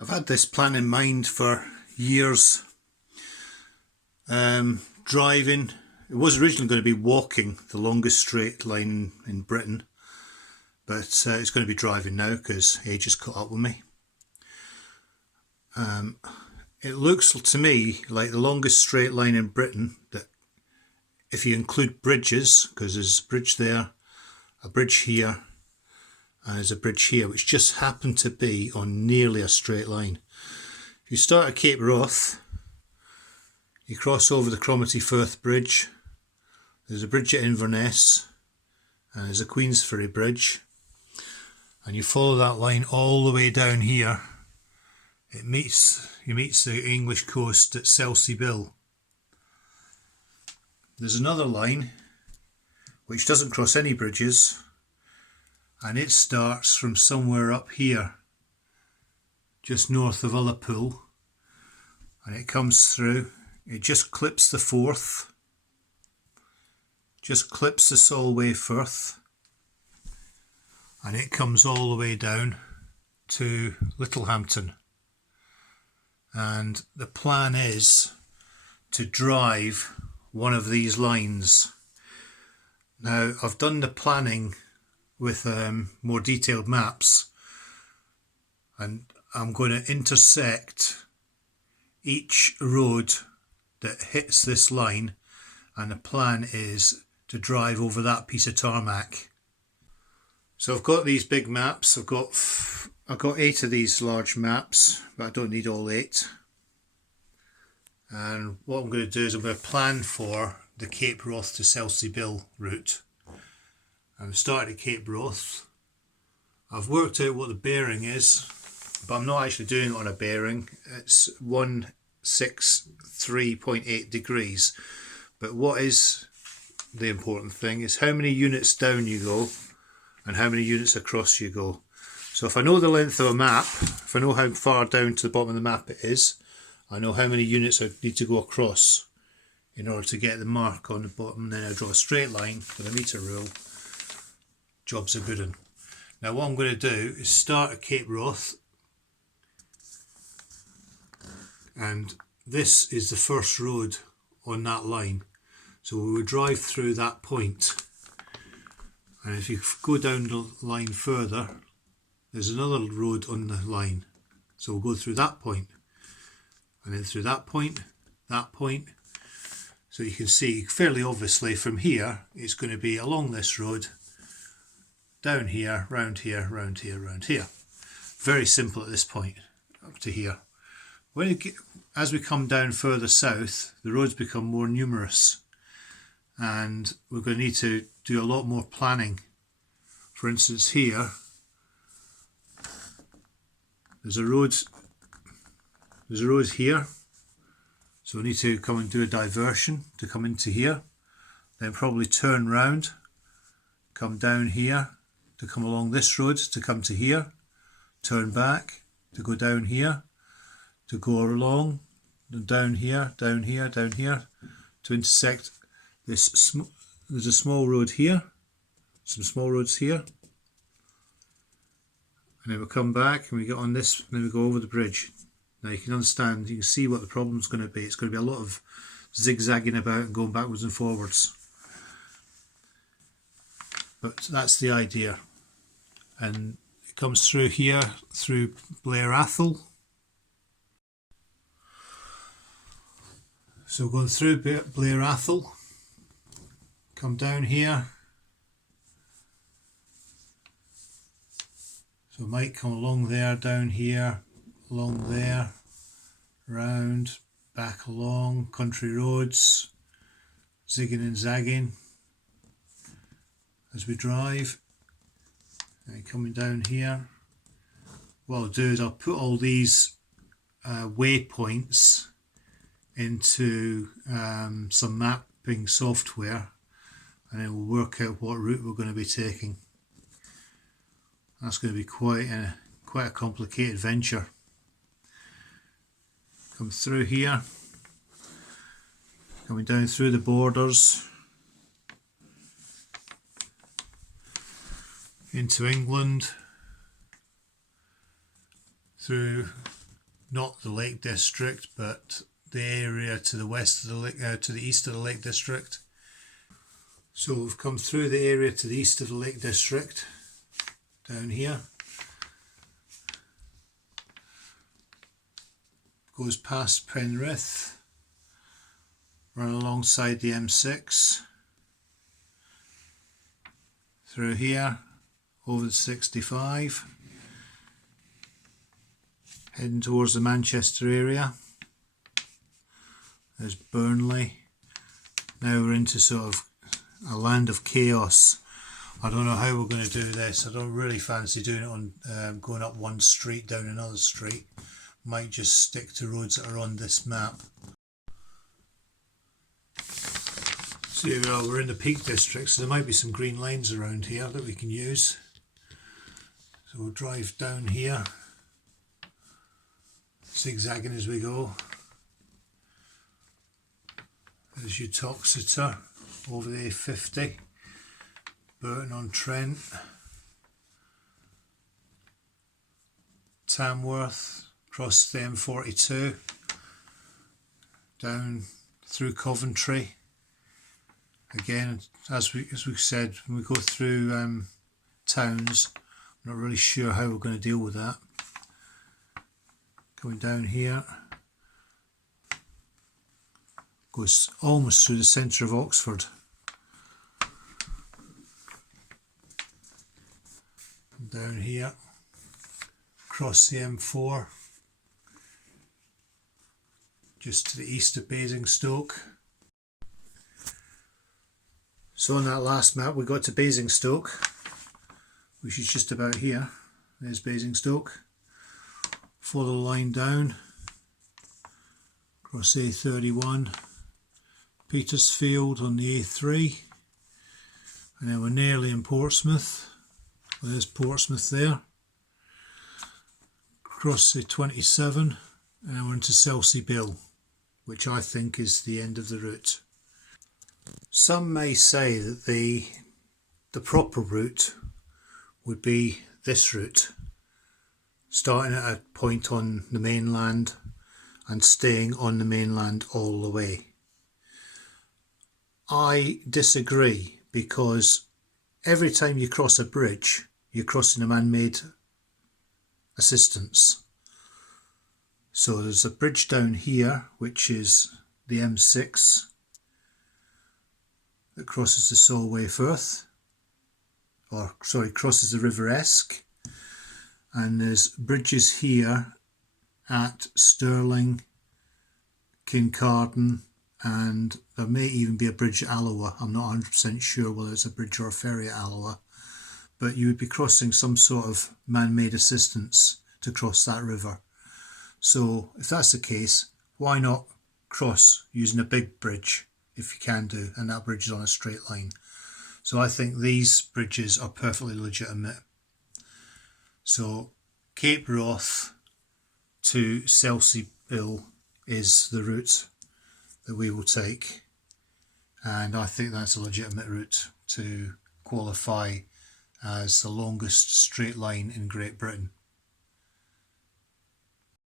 I've had this plan in mind for years. Driving. It was originally going to be walking the longest straight line in Britain, but it's going to be driving now because age has caught up with me. It looks to me like the longest straight line in Britain, that if you include bridges, because there's a bridge there, a bridge here, and there's a bridge here, which just happen to be on nearly a straight line. If you start at Cape Wrath, you cross over the Cromarty Firth Bridge, there's a bridge at Inverness, and there's a Queensferry Bridge, and you follow that line all the way down here. You meets the English coast at Selsey Bill. There's another line which doesn't cross any bridges, and it starts from somewhere up here, just north of Ullapool, and it comes through. It just clips the Forth, just clips the Solway Firth, and it comes all the way down to Littlehampton. And the plan is to drive one of these lines. Now, I've done the planning with more detailed maps, and I'm going to intersect each road that hits this line, and the plan is to drive over that piece of tarmac. So I've got these big maps. I've got 8 of these large maps, but I don't need all 8. And what I'm going to do is I'm going to plan for the Cape Wrath to Selsey Bill route. I've started at Cape Wrath. I've worked out what the bearing is, but I'm not actually doing it on a bearing. It's 163.8 degrees. But what is the important thing is how many units down you go and how many units across you go. So if I know the length of a map, if I know how far down to the bottom of the map it is, I know how many units I need to go across in order to get the mark on the bottom. Then I draw a straight line with a metre rule. Job's a good one. Now what I'm going to do is start at Cape Wrath, and this is the first road on that line. So we will drive through that point, and if you go down the line further, there's another road on the line. So we'll go through that point, and then through that point. So you can see fairly obviously from here it's going to be along this road, down here, round here, round here, round here. Very simple at this point, up to here. As we come down further south, the roads become more numerous, and we're going to need to do a lot more planning. For instance, here there's a road here, so we need to come and do a diversion to come into here, then probably turn round, come down here to come along this road to come to here, turn back to go down here, to go along down here, down here, down here, to intersect this. There's a small road here, some small roads here, and then we'll come back and we get on this, and then we go over the bridge. Now you can understand, you can see what the problem's going to be. It's going to be a lot of zigzagging about and going backwards and forwards. But that's the idea. And it comes through here, through Blair Athol. So going through Blair Athol, come down here. So we might come along there, down here, along there, round, back along, country roads, zigging and zagging as we drive. And coming down here, what I'll do is I'll put all these waypoints into some mapping software, and then we'll work out what route we're going to be taking. That's going to be quite a complicated venture. Come through here, coming down through the borders into England, through not the Lake District, but the area to the west of the lake, to the east of the Lake District. So we've come through the area to the east of the Lake District, down here. Goes past Penrith, run alongside the M6, through here, over the 65, heading towards the Manchester area. There's Burnley. Now we're into sort of a land of chaos. I don't know how we're going to do this. I don't really fancy doing it on going up one street, down another street. Might just stick to roads that are on this map. So here we are, we're in the Peak District, so there might be some green lines around here that we can use. So we'll drive down here, zigzagging as we go. There's Uttoxeter over the A50, Burton-on-Trent, Tamworth, across the M42, down through Coventry. Again, as we said, when we go through towns, I'm not really sure how we're going to deal with that. Going down here, goes almost through the centre of Oxford. Down here, across the M4, just to the east of Basingstoke. So on that last map we got to Basingstoke, which is just about here. There's Basingstoke. Follow the line down, across A31, Petersfield on the A3, and then we're nearly in Portsmouth. There's Portsmouth there. Across the 27, and then we're into Selsey Bill, which I think is the end of the route. Some may say that the proper route would be this route, starting at a point on the mainland and staying on the mainland all the way. I disagree, because every time you cross a bridge, you're crossing a man-made assistance. So there's a bridge down here, which is the M6, that crosses the Solway Firth, or sorry, crosses the River Esk, and there's bridges here at Stirling, Kincardine, and there may even be a bridge at Alloa. I'm not 100% sure whether it's a bridge or a ferry at Alloa, but you would be crossing some sort of man-made assistance to cross that river. So if that's the case, why not cross using a big bridge if you can do, and that bridge is on a straight line. So I think these bridges are perfectly legitimate. So Cape Wrath to Selsey Bill is the route that we will take, and I think that's a legitimate route to qualify as the longest straight line in Great Britain.